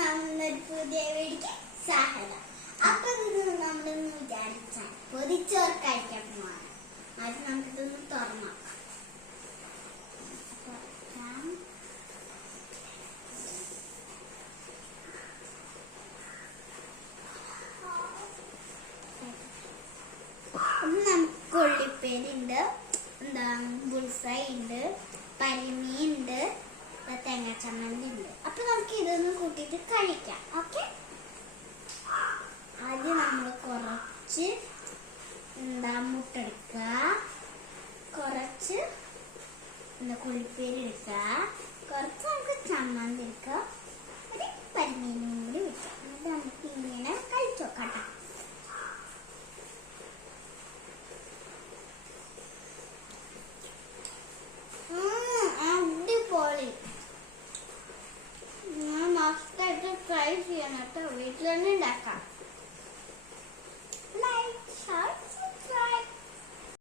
നമ്മളൊരു പുതിയ വീടിക്ക് സ്വാഗതം. അപ്പൊ ഇത് നമ്മളൊന്ന് വിചാരിച്ചാൽ പൊതിച്ചോറ് കഴിക്കാൻ പോവാണ്. ആദ്യം നമുക്കിതൊന്ന് തുറന്നു നമുക്ക് കൊള്ളിപ്പേരുണ്ട്, ബുൾസൈ ഉണ്ട്, പരിമീൻ ഉണ്ട്, തേങ്ങ ചമ്മന്തി ഉണ്ട്. അപ്പൊ നമുക്ക് ഇതൊന്നും കൂട്ടിയിട്ട് കഴിക്കാം. ഓക്കെ, ആദ്യം നമ്മൾ കുറച്ച് മുട്ട എടുക്കുക, കുറച്ച് കൊള്ളിപ്പേര് എടുക്കുക, കുറച്ച് നമുക്ക് ചമ്മന്തി എടുക്കുക, ഒരു പരിമീനും കൂടി വെക്കാം. എന്നിട്ട് നമുക്ക് ഇങ്ങനെ കഴിച്ചു നോക്കാം. അടിപൊളി, മസ്റ്റായിട്ട് ട്രൈ ചെയ്യണം കേട്ടോ. വീട്ടിൽ തന്നെ ഉണ്ടാക്കാം.